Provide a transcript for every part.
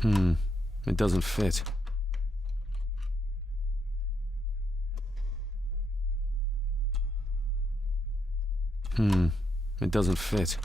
It doesn't fit. It doesn't fit.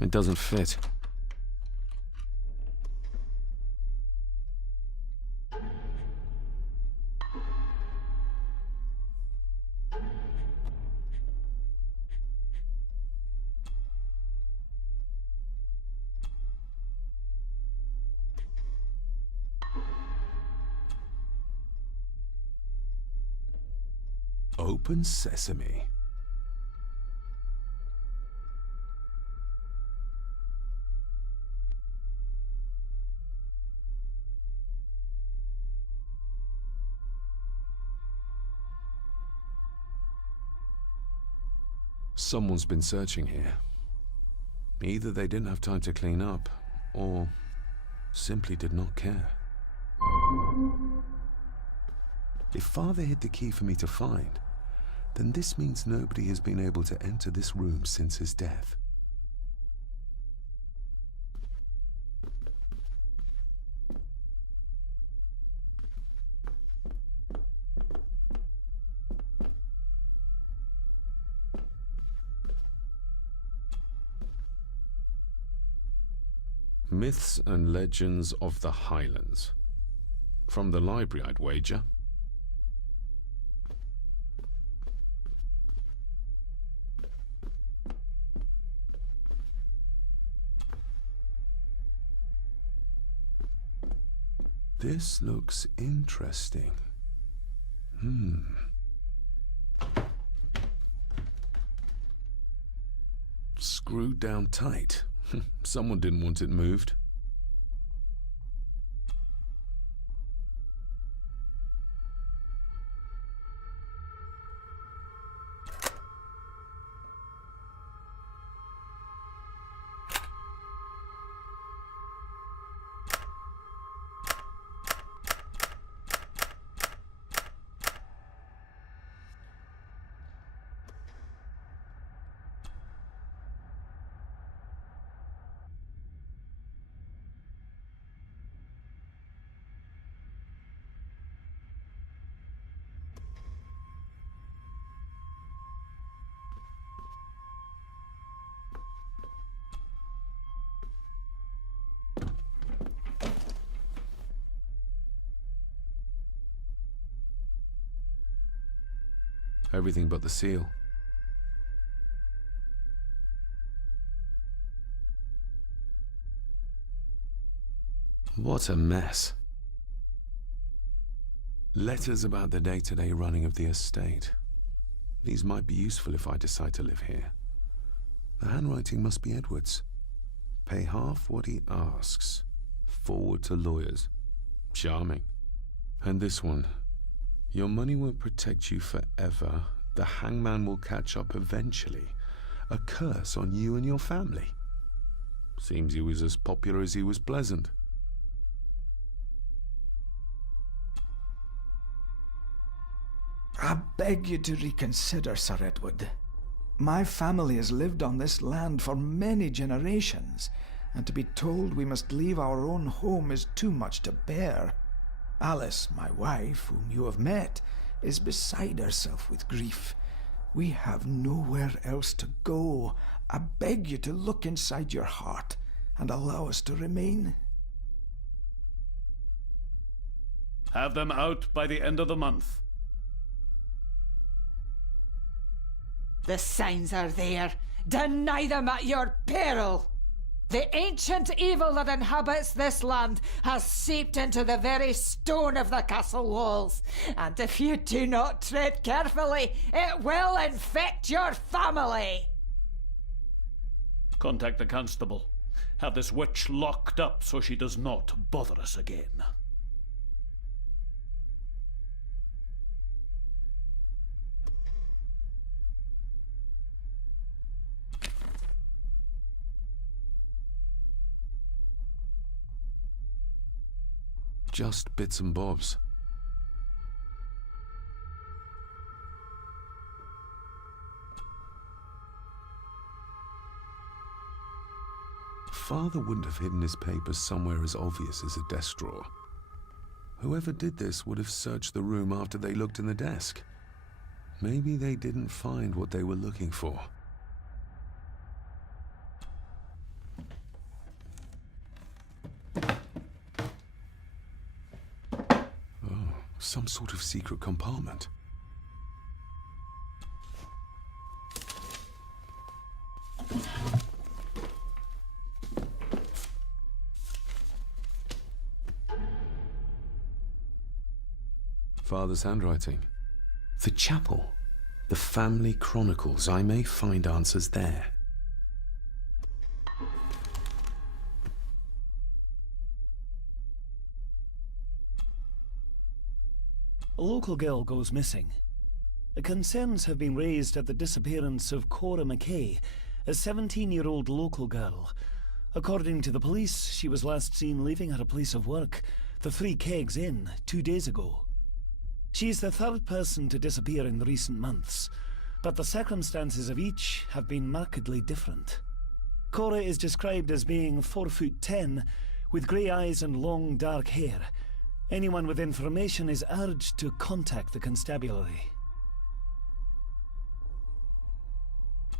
It doesn't fit. Open sesame. Someone's been searching here. Either they didn't have time to clean up, or simply did not care. If Father hid the key for me to find, then this means nobody has been able to enter this room since his death. Myths and Legends of the Highlands. From the library, I'd wager. This looks interesting. Screwed down tight. Someone didn't want it moved. Everything but the seal. What a mess. Letters about the day-to-day running of the estate. These might be useful if I decide to live here. The handwriting must be Edward's. Pay half what he asks. Forward to lawyers. Charming. And this one. Your money won't protect you forever. The hangman will catch up eventually. A curse on you and your family. Seems he was as popular as he was pleasant. I beg you to reconsider, Sir Edward. My family has lived on this land for many generations, and to be told we must leave our own home is too much to bear. Alice, my wife, whom you have met, is beside herself with grief. We have nowhere else to go. I beg you to look inside your heart and allow us to remain. Have them out by the end of the month. The signs are there. Deny them at your peril. The ancient evil that inhabits this land has seeped into the very stone of the castle walls, and if you do not tread carefully, it will infect your family. Contact the constable. Have this witch locked up so she does not bother us again. Just bits and bobs. Father wouldn't have hidden his papers somewhere as obvious as a desk drawer. Whoever did this would have searched the room after they looked in the desk. Maybe they didn't find what they were looking for. Some sort of secret compartment. Father's handwriting. The chapel. The family chronicles. I may find answers there. A local girl goes missing. Concerns have been raised at the disappearance of Cora McKay, a 17-year-old local girl. According to the police, she was last seen leaving her place of work, the Three Kegs Inn, 2 days ago. She is the third person to disappear in recent months, but the circumstances of each have been markedly different. Cora is described as being 4'10", with grey eyes and long dark hair. Anyone with information is urged to contact the constabulary.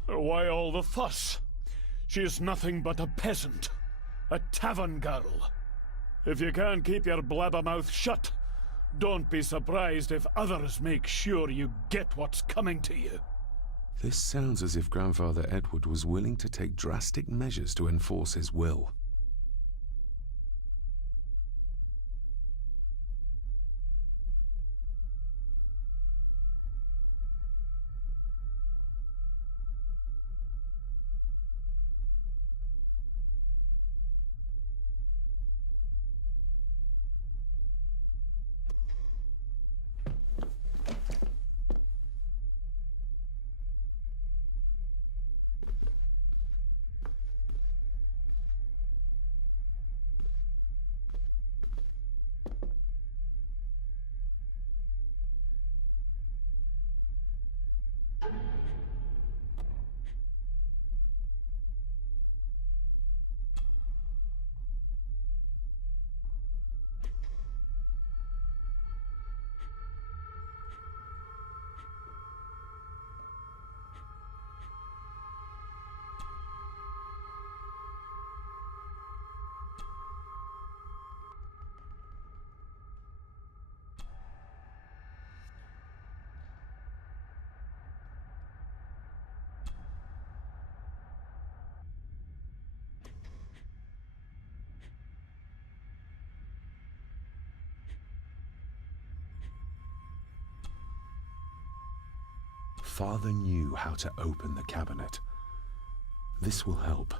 Why all the fuss? She is nothing but a peasant. A tavern girl. If you can't keep your blabbermouth shut, don't be surprised if others make sure you get what's coming to you. This sounds as if Grandfather Edward was willing to take drastic measures to enforce his will. Father knew how to open the cabinet. This will help.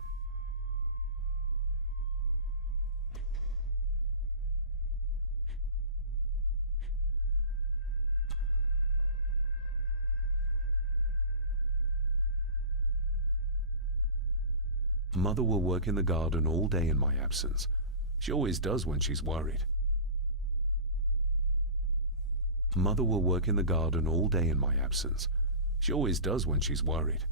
Mother will work in the garden all day in my absence. She always does when she's worried. Mother will work in the garden all day in my absence. She always does when she's worried.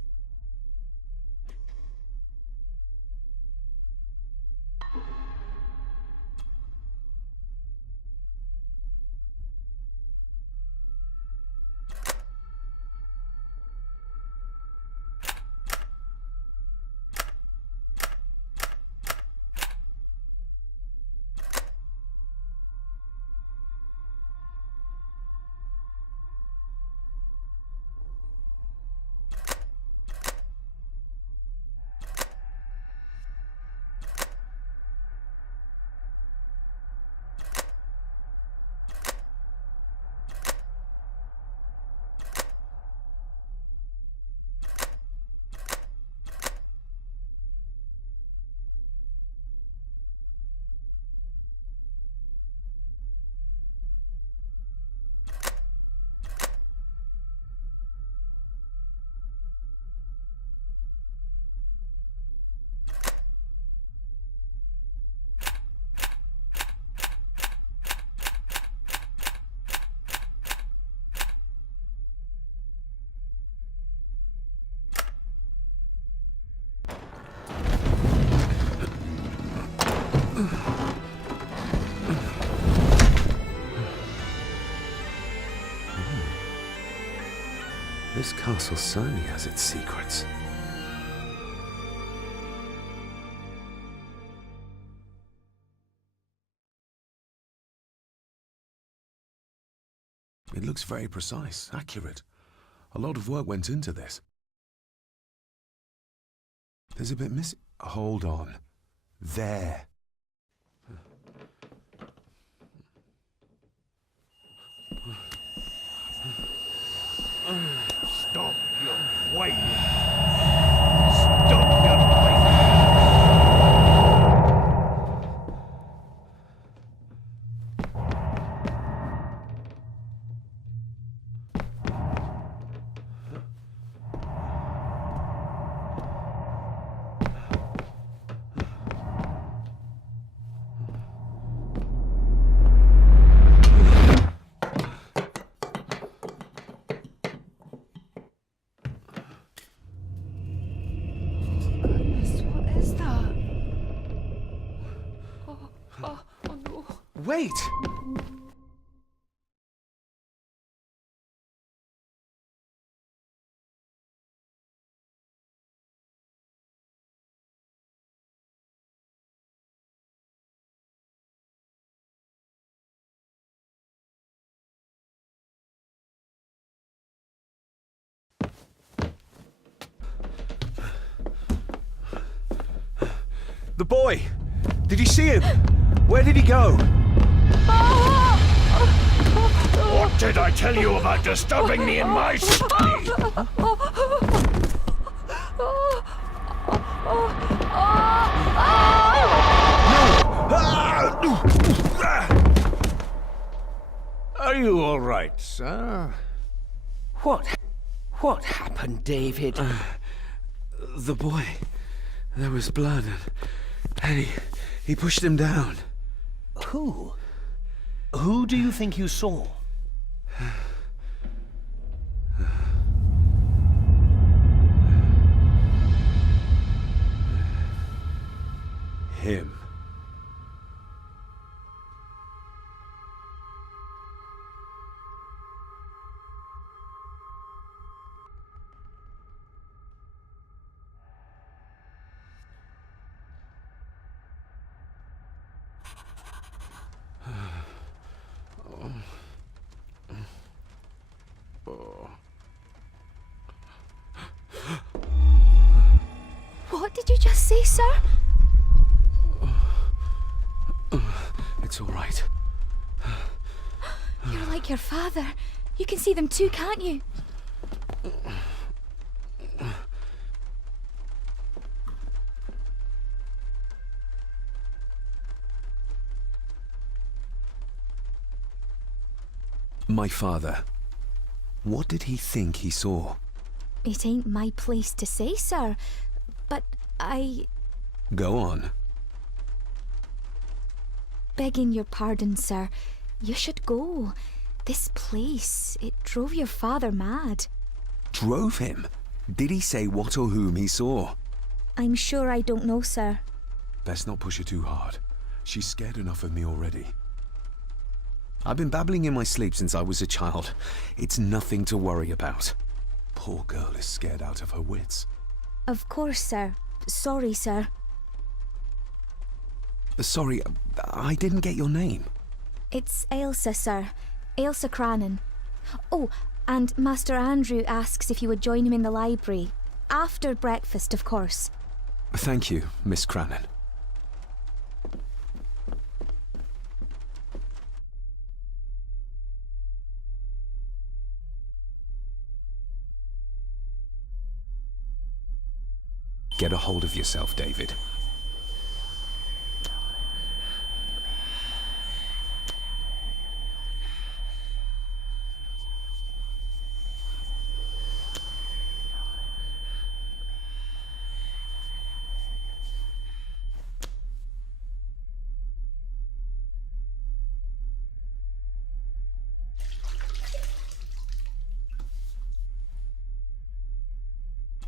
This castle certainly has its secrets. It looks very precise, accurate. A lot of work went into this. There's a bit missing. Hold on. There. Stop your whining! Stop your whining! Wait! The boy! Did you see him? Where did he go? What did I tell you about disturbing me in my study? Are you all right, sir? What happened, David? The boy. There was blood and he pushed him down. Who? Who do you think you saw? Him. What did you just say, sir? It's all right. You're like your father. You can see them too, can't you? My father. What did he think he saw? It ain't my place to say, sir. But Go on. begging your pardon, sir, you should go. This place, it drove your father mad. Drove him? Did he say what or whom he saw? I'm sure I don't know, sir. Best not push her too hard. She's scared enough of me already. I've been babbling in my sleep since I was a child. It's nothing to worry about. Poor girl is scared out of her wits. Of course, sir. Sorry, sir. Sorry, I didn't get your name. It's Ailsa, sir. Ailsa Crannan. Oh, and Master Andrew asks if you would join him in the library. After breakfast, of course. Thank you, Miss Crannan. Get a hold of yourself, David.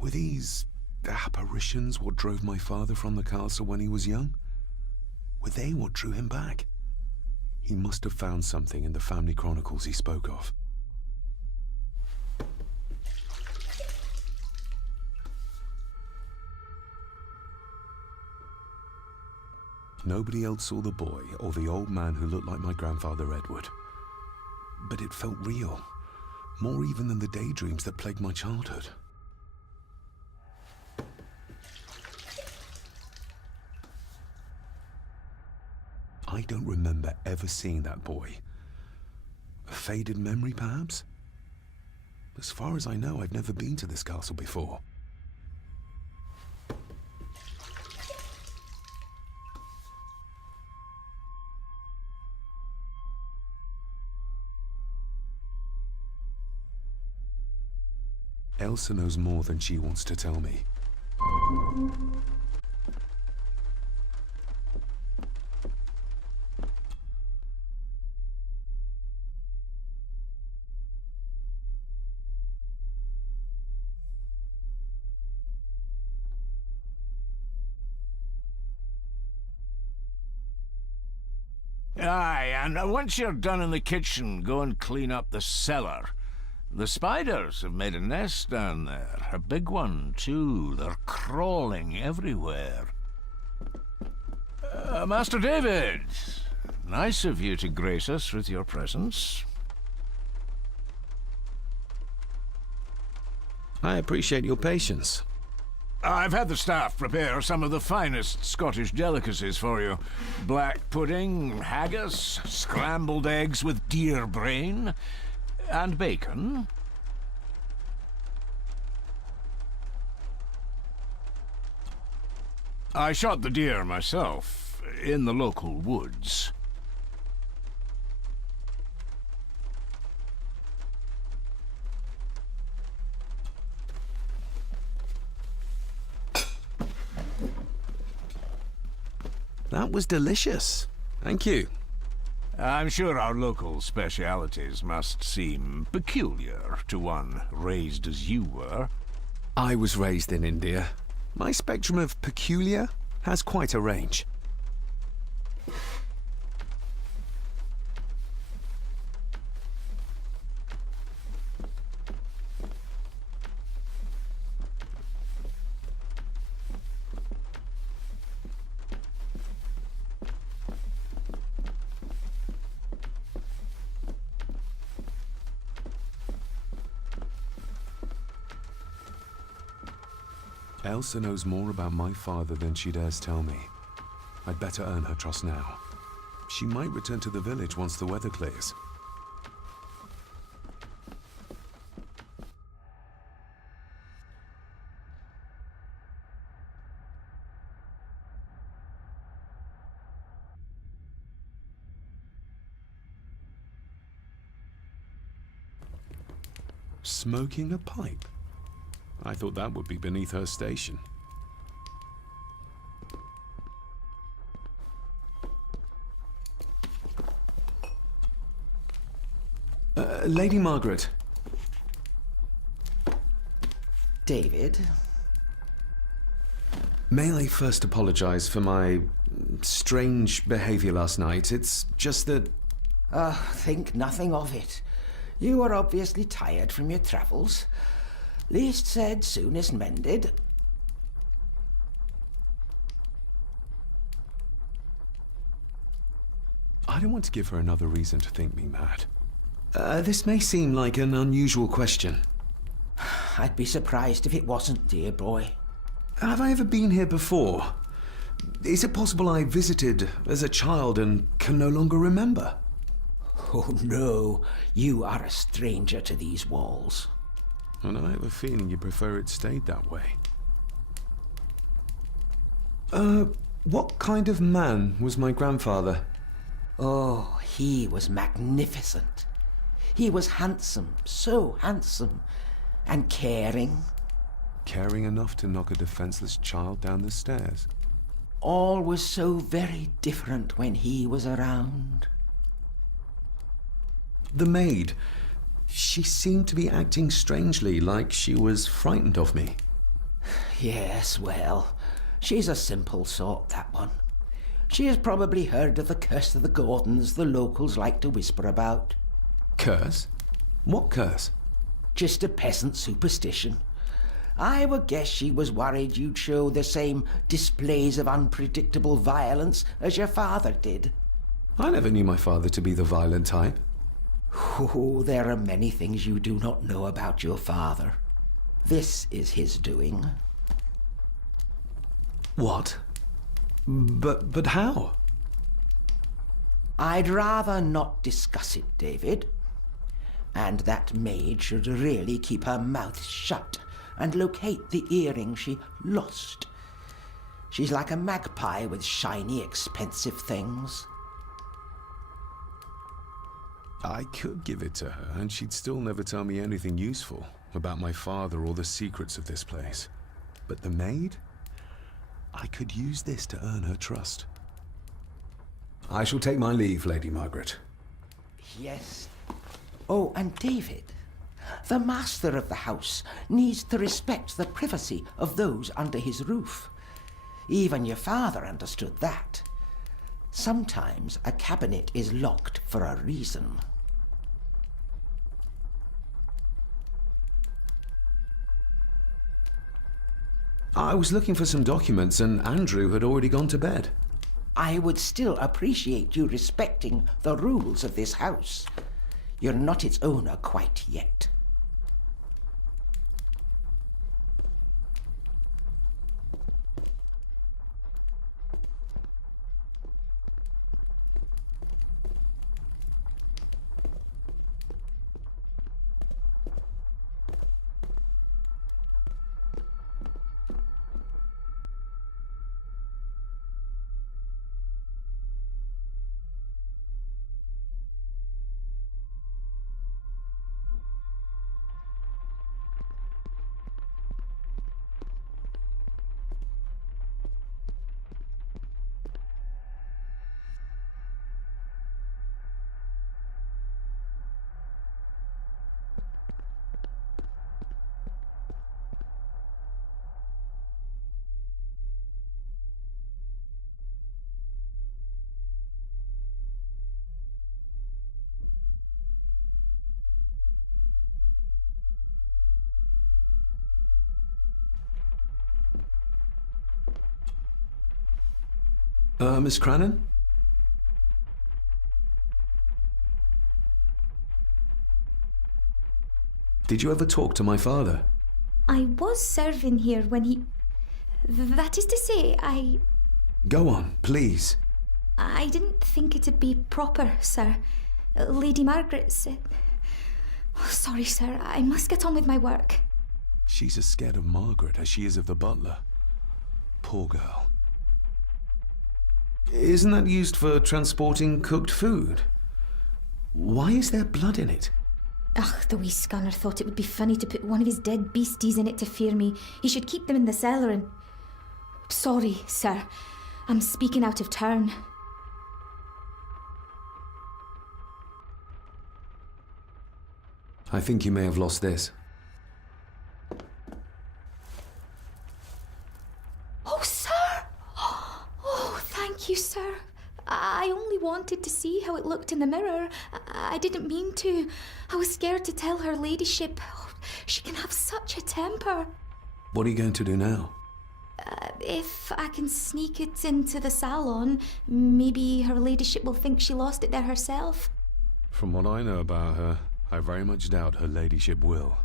Were these apparitions what drove my father from the castle when he was young? Were they what drew him back? He must have found something in the family chronicles he spoke of. nobody else saw the boy or the old man who looked like my grandfather Edward. But it felt real, more even than the daydreams that plagued my childhood. I don't remember ever seeing that boy. A faded memory, perhaps? As far as I know, I've never been to this castle before. Elsa knows more than she wants to tell me. Aye, and once you're done in the kitchen, go and clean up the cellar. The spiders have made a nest down there. A big one, too. They're crawling everywhere. Master David, nice of you to grace us with your presence. I appreciate your patience. I've had the staff prepare some of the finest Scottish delicacies for you. Black pudding, haggis, scrambled eggs with deer brain, and bacon. I shot the deer myself, in the local woods. That was delicious. Thank you. I'm sure our local specialities must seem peculiar to one raised as you were. I was raised in India. My spectrum of peculiar has quite a range. Elsa knows more about my father than she dares tell me. I'd better earn her trust now. She might return to the village once the weather clears. Smoking a pipe? I thought that would be beneath her station. Lady Margaret. David? May I first apologize for my strange behavior last night? It's just that... Think nothing of it. You were obviously tired from your travels. Least said, soonest mended. I don't want to give her another reason to think me mad. This may seem like an unusual question. I'd be surprised if it wasn't, dear boy. Have I ever been here before? Is it possible I visited as a child and can no longer remember? Oh no, you are a stranger to these walls. And I have a feeling you prefer it stayed that way. What kind of man was my grandfather? Oh, he was magnificent. He was handsome, so handsome, and caring. Caring enough to knock a defenseless child down the stairs. All was so very different when he was around. The maid. She seemed to be acting strangely, like she was frightened of me. Yes, well, she's a simple sort, that one. She has probably heard of the curse of the Gordons the locals like to whisper about. Curse? What curse? Just a peasant superstition. I would guess she was worried you'd show the same displays of unpredictable violence as your father did. I never knew my father to be the violent type. Oh, there are many things you do not know about your father. This is his doing. What? But how? I'd rather not discuss it, David. And that maid should really keep her mouth shut and locate the earring she lost. She's like a magpie with shiny, expensive things. I could give it to her, and she'd still never tell me anything useful about my father or the secrets of this place. But the maid? I could use this to earn her trust. I shall take my leave, Lady Margaret. Yes. Oh, and David, the master of the house needs to respect the privacy of those under his roof. Even your father understood that. Sometimes a cabinet is locked for a reason. I was looking for some documents and Andrew had already gone to bed. I would still appreciate you respecting the rules of this house. You're not its owner quite yet. Miss Crannan? Did you ever talk to my father? I was serving here when he... That is to say, Go on, please. I didn't think it'd be proper, sir. Lady Margaret said... Oh, sorry, sir. I must get on with my work. She's as scared of Margaret as she is of the butler. Poor girl. Isn't that used for transporting cooked food? Why is there blood in it? Ugh, the wee scunner thought it would be funny to put one of his dead beasties in it to fear me. He should keep them in the cellar and... Sorry, sir. I'm speaking out of turn. I think you may have lost this. Oh, sir! Oh, thank you, sir. I only wanted to see how it looked in the mirror. I didn't mean to. I was scared to tell her ladyship. Oh, she can have such a temper. What are you going to do now? If I can sneak it into the salon, maybe her ladyship will think she lost it there herself. From what I know about her, I very much doubt her ladyship will.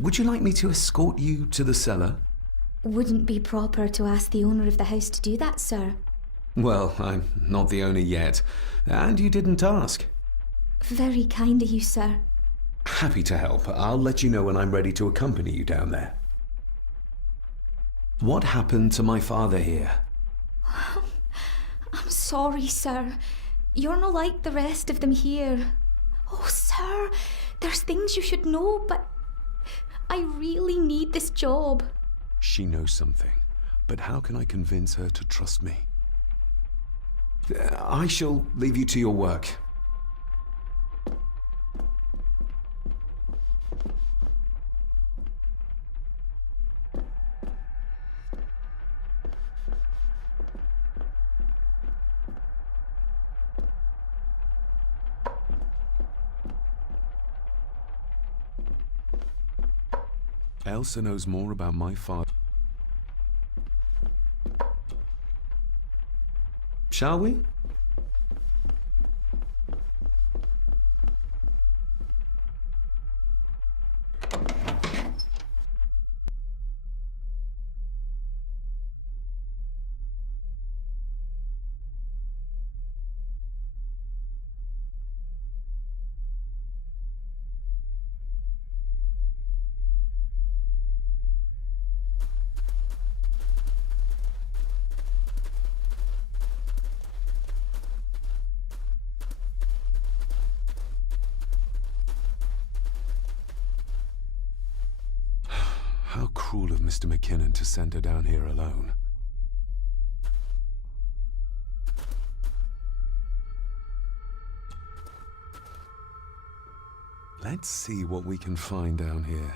Would you like me to escort you to the cellar? Wouldn't be proper to ask the owner of the house to do that, sir. Well, I'm not the owner yet, and you didn't ask. Very kind of you, sir. Happy to help. I'll let you know when I'm ready to accompany you down there. What happened to my father here? I'm sorry, sir. You're not like the rest of them here. Oh, sir, there's things you should know, but I really need this job. She knows something, but how can I convince her to trust me? I shall leave you to your work. Elsa knows more about my father. Shall we? How cruel of Mr. McKinnon to send her down here alone. Let's see what we can find down here.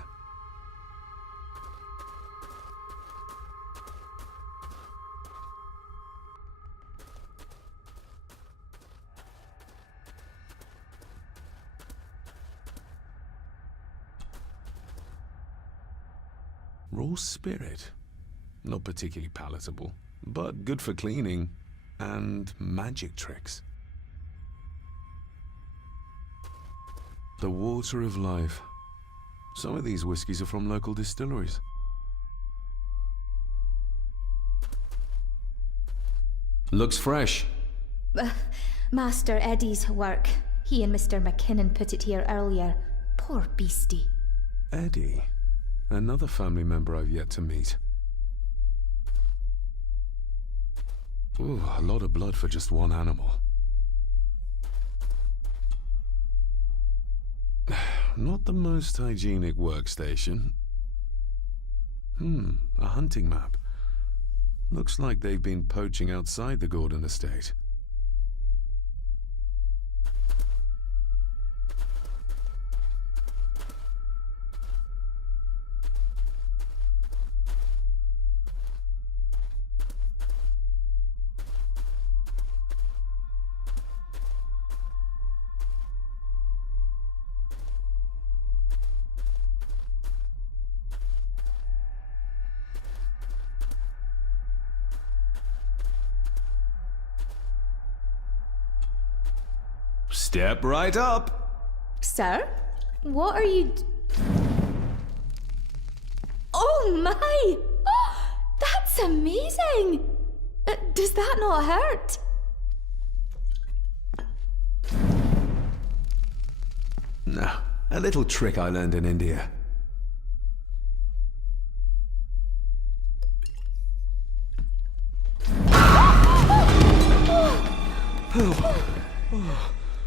Raw spirit. Not particularly palatable, but good for cleaning and magic tricks. The water of life. Some of these whiskies are from local distilleries. Looks fresh. Master Eddie's work. He and Mr. McKinnon put it here earlier. Poor beastie. Eddie. Another family member I've yet to meet. Ooh, a lot of blood for just one animal. Not the most hygienic workstation. A hunting map. Looks like they've been poaching outside the Gordon estate. Step right up. Sir? What are you... Oh my! Oh, that's amazing! Does that not hurt? No, a little trick I learned in India.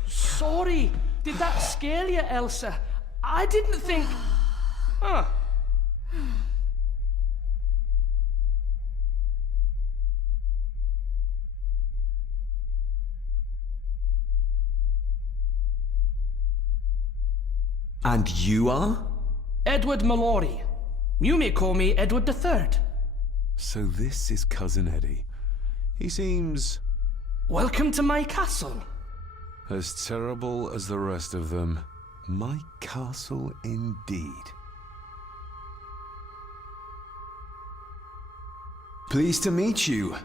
Sorry, did that scare you, Elsa? I didn't think... Huh. And you are? Edward Mallory. You may call me Edward III. So this is Cousin Eddie. He seems... Welcome to my castle. as terrible as the rest of them. My castle indeed. Pleased to meet you,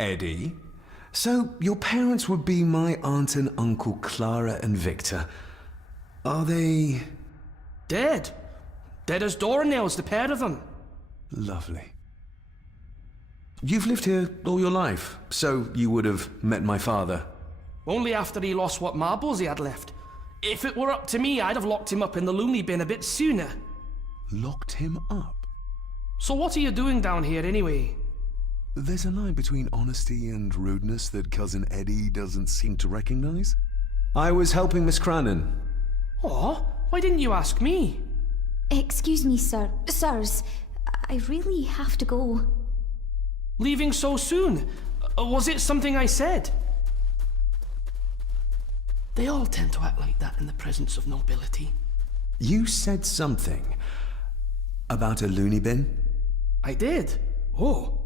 Eddie. So, your parents would be my aunt and uncle Clara and Victor. Are they... Dead. Dead as doornails, the pair of them. Lovely. You've lived here all your life, so you would have met my father. Only after he lost what marbles he had left. If it were up to me, I'd have locked him up in the loony bin a bit sooner. Locked him up? So what are you doing down here anyway? There's a line between honesty and rudeness that Cousin Eddie doesn't seem to recognize. I was helping Miss Crannan. Oh, why didn't you ask me? Excuse me, sirs. I really have to go. Leaving so soon? Was it something I said? They all tend to act like that in the presence of nobility. You said something about a loony bin? I did. Oh,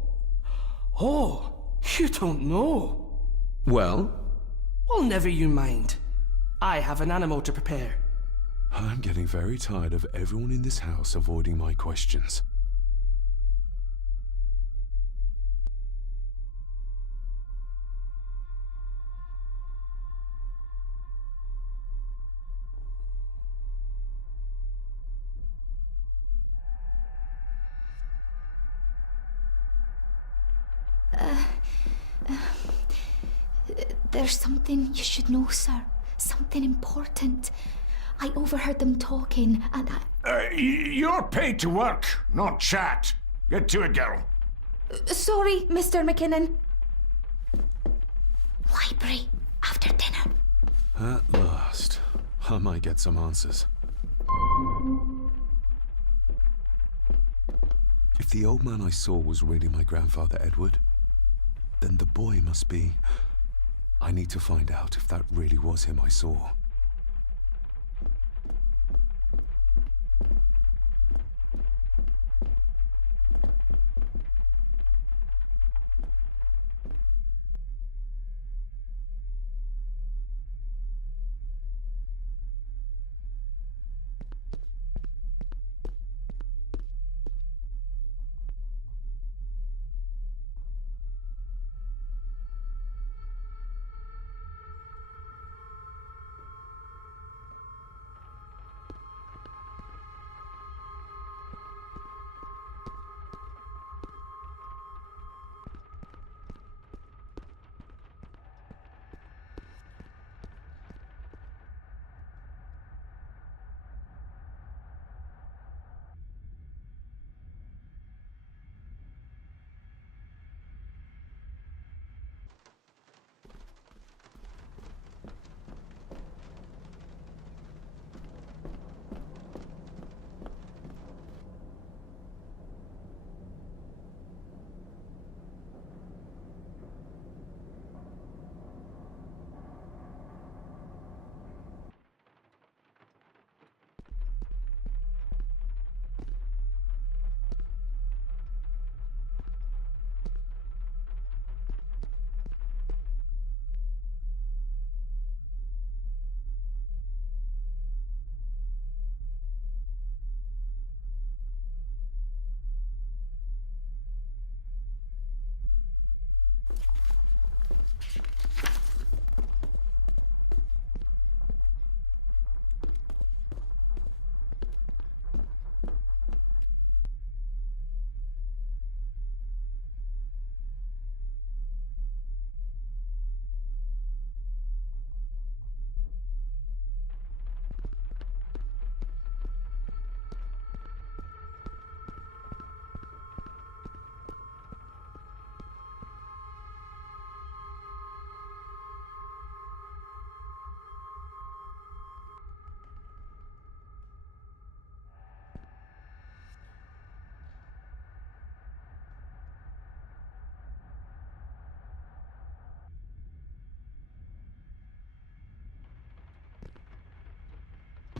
you don't know. Well? Well, never you mind. I have an animal to prepare. I'm getting very tired of everyone in this house avoiding my questions. There's something you should know, sir. Something important. I overheard them talking, and You're paid to work, not chat. Get to it, girl. Sorry, Mr. McKinnon. Library, after dinner. At last, I might get some answers. If the old man I saw was really my grandfather Edward, then the boy must be... I need to find out if that really was him I saw.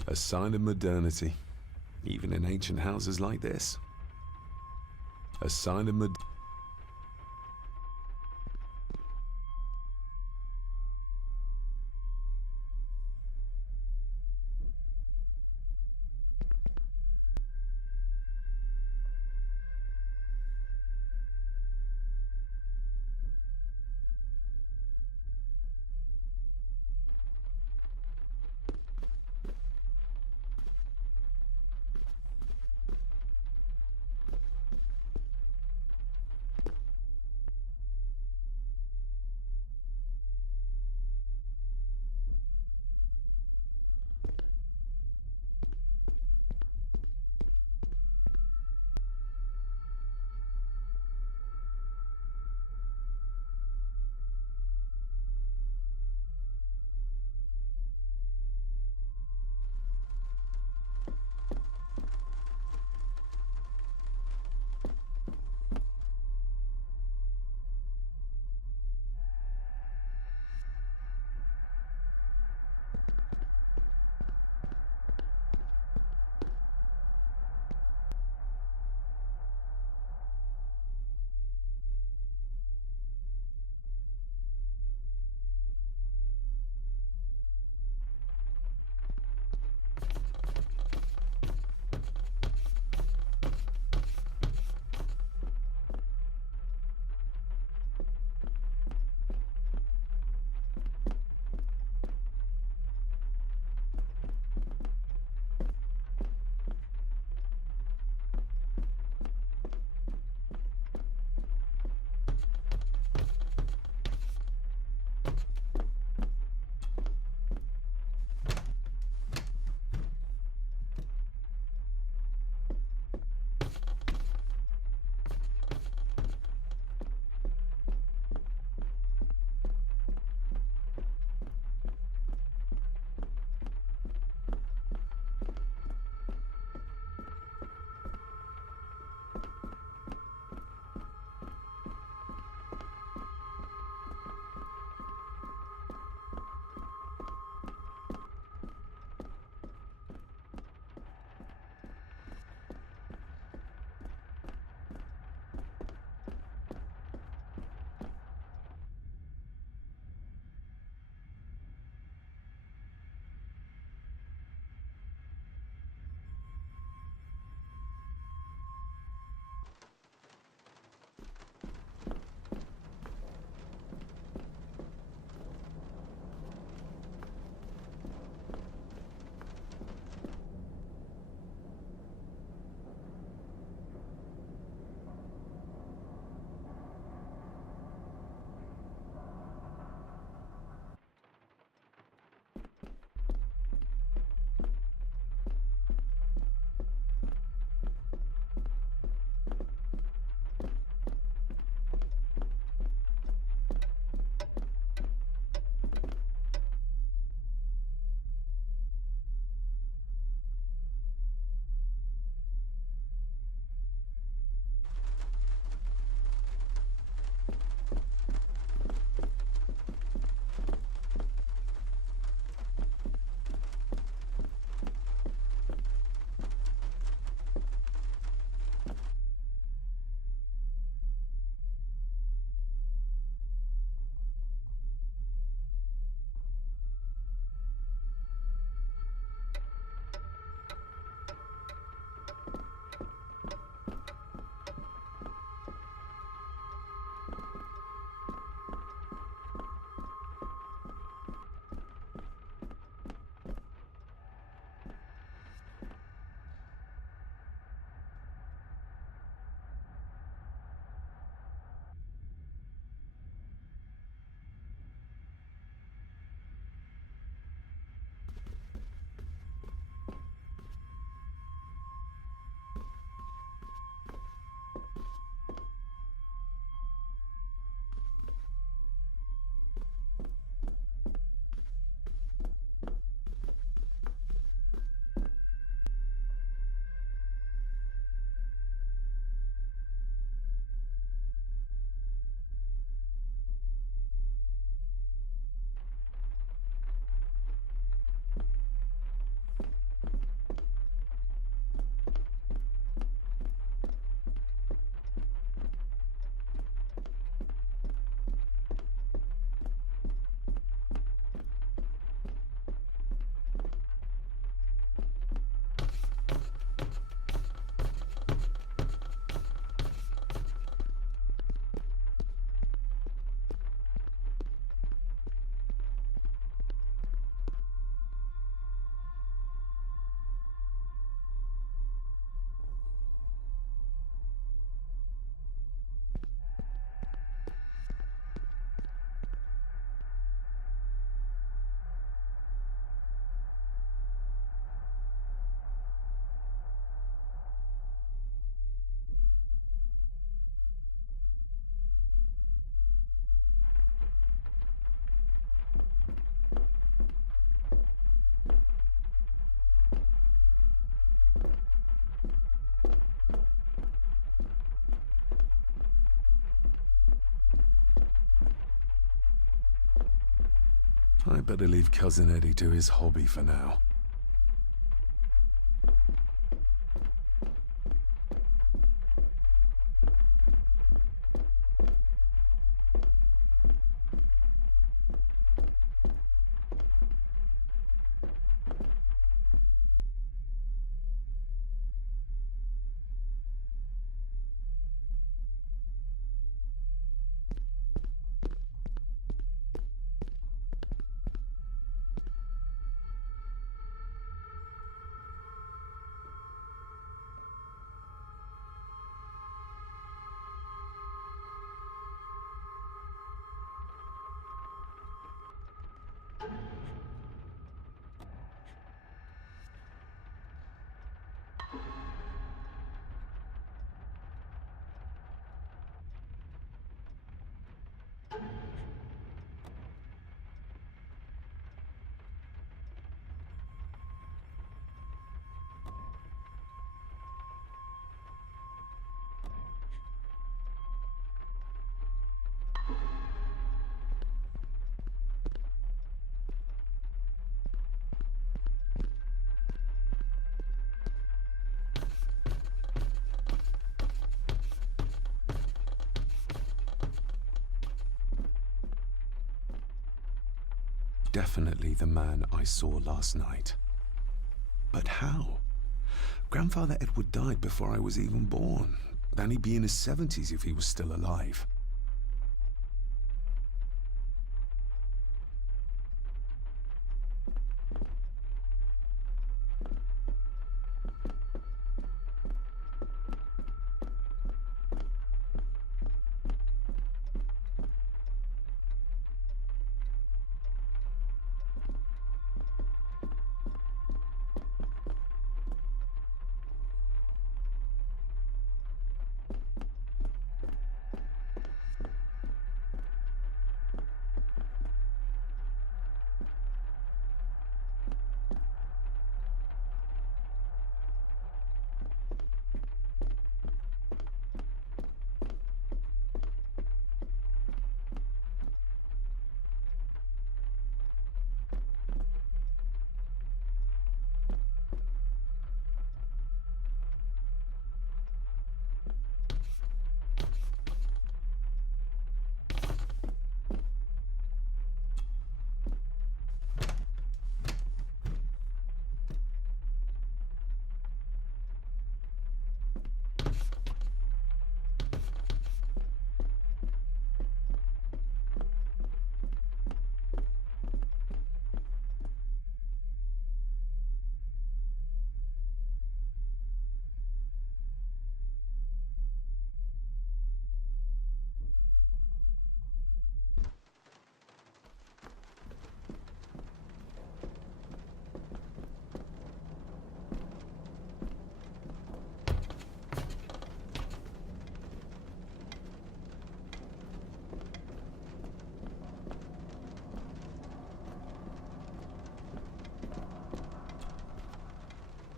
A sign of modernity, even in ancient houses like this. A sign of I better leave Cousin Eddie to his hobby for now. Definitely the man I saw last night. But how? Grandfather Edward died before I was even born. Then he'd be in his 70s if he was still alive.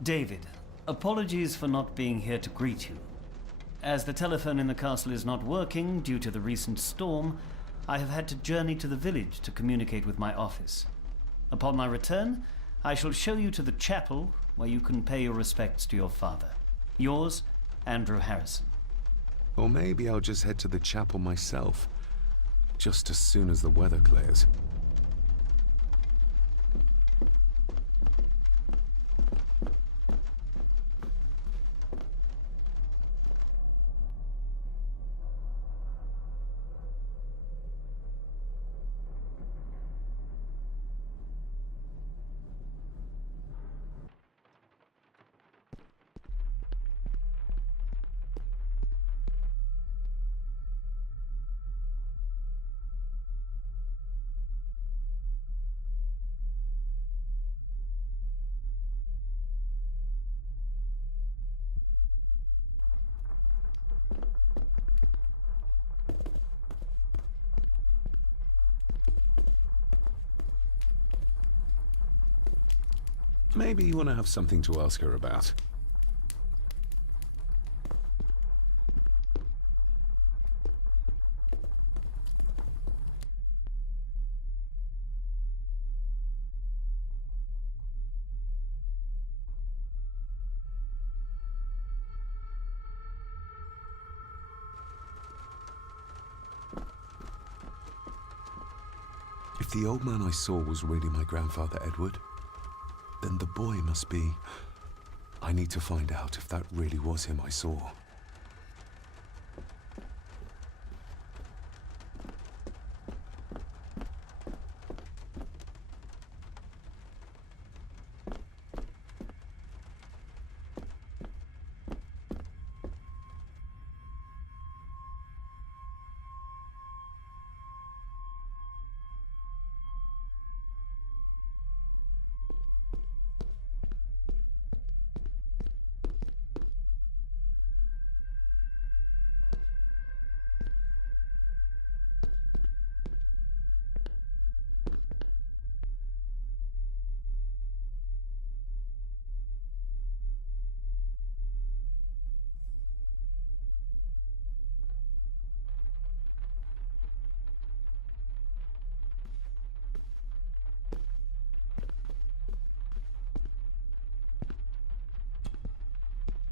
David, apologies for not being here to greet you. As the telephone in the castle is not working due to the recent storm, I have had to journey to the village to communicate with my office. Upon my return, I shall show you to the chapel where you can pay your respects to your father. Yours, Andrew Harrison. Or maybe I'll just head to the chapel myself, just as soon as the weather clears. Maybe you want to have something to ask her about. If the old man I saw was really my grandfather Edward, then the boy must be... I need to find out if that really was him I saw.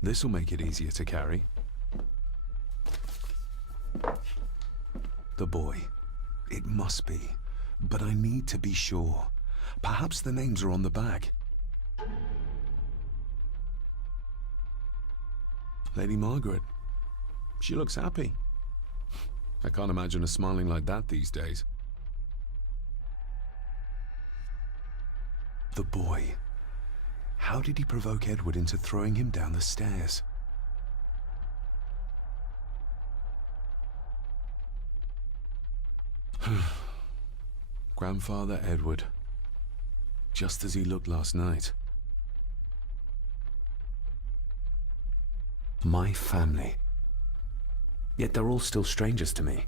This'll make it easier to carry. The boy. It must be. But I need to be sure. Perhaps the names are on the bag. Lady Margaret. She looks happy. I can't imagine her smiling like that these days. The boy. How did he provoke Edward into throwing him down the stairs? Grandfather Edward. Just as he looked last night. My family. Yet they're all still strangers to me.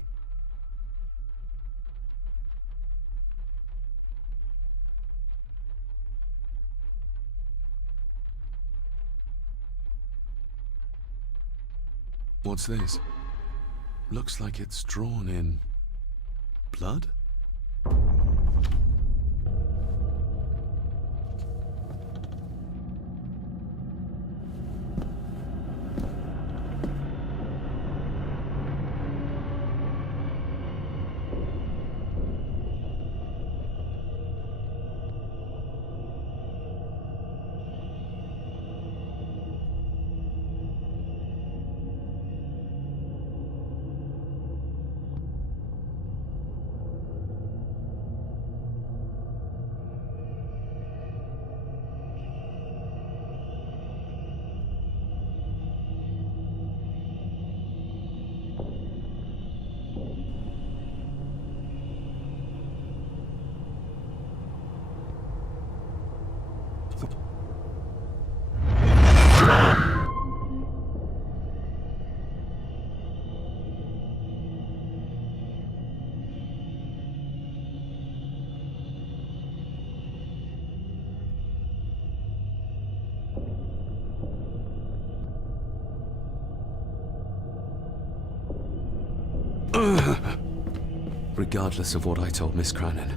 What's this? Looks like it's drawn in blood? Regardless of what I told Miss Cranon,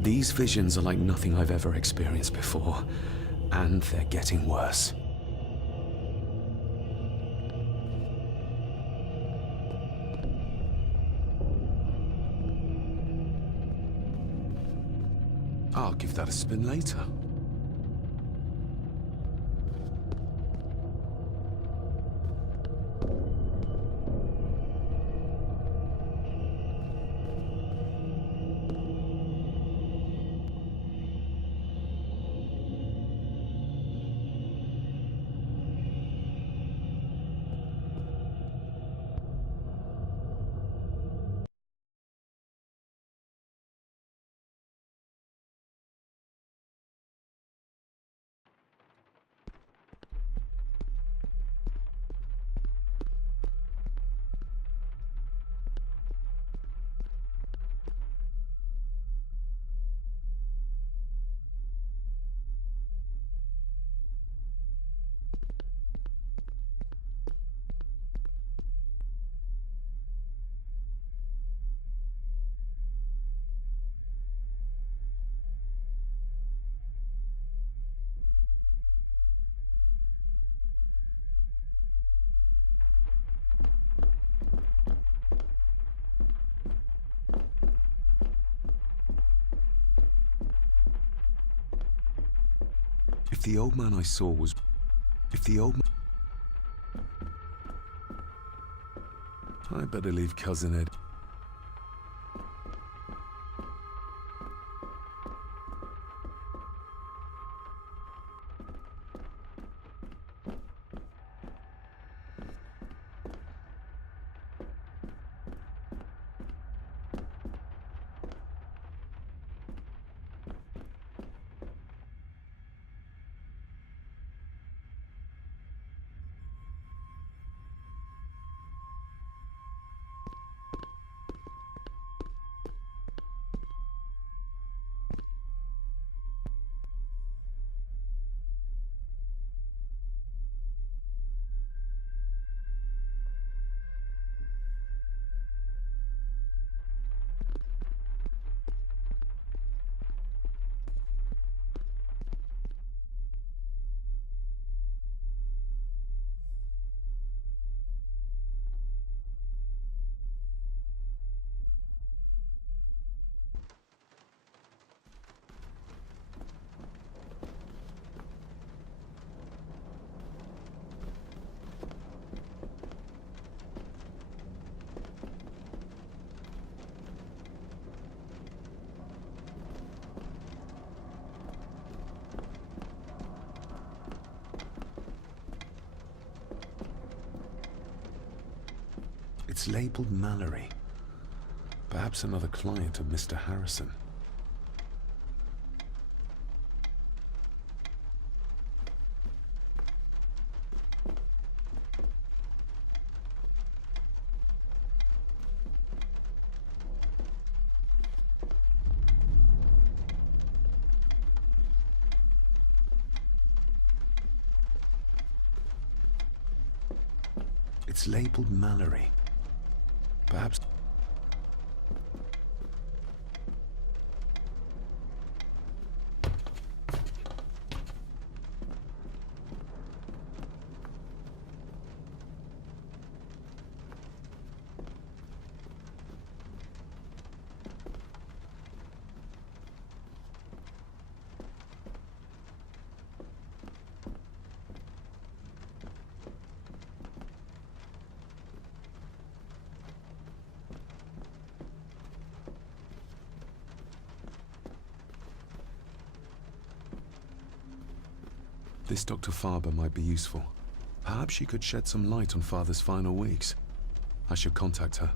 these visions are like nothing I've ever experienced before, and they're getting worse. I'll give that a spin later. If the old man I saw was... If the old man... I better leave Cousin Ed. It's labeled Mallory. Perhaps another client of Mr. Harrison. It's labeled Mallory. Perhaps... This Dr. Farber might be useful. Perhaps she could shed some light on Father's final weeks. I should contact her.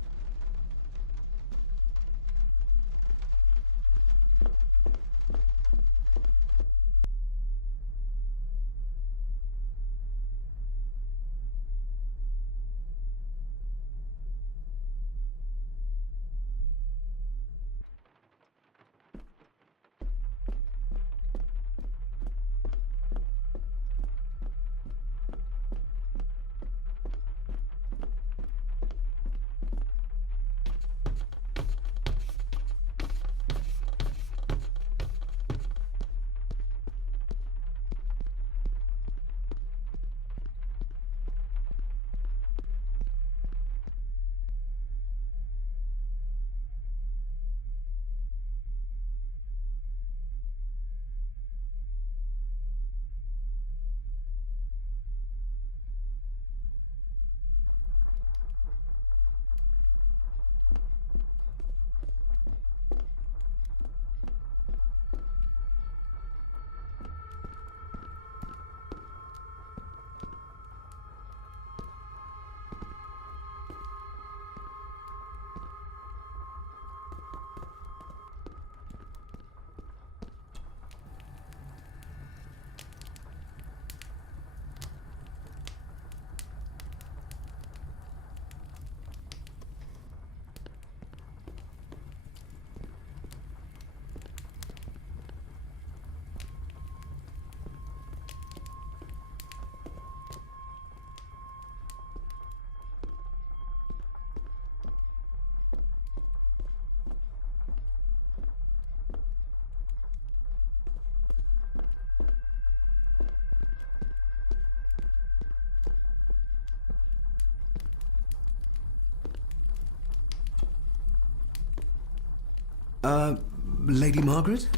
Lady Margaret?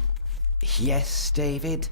Yes, David?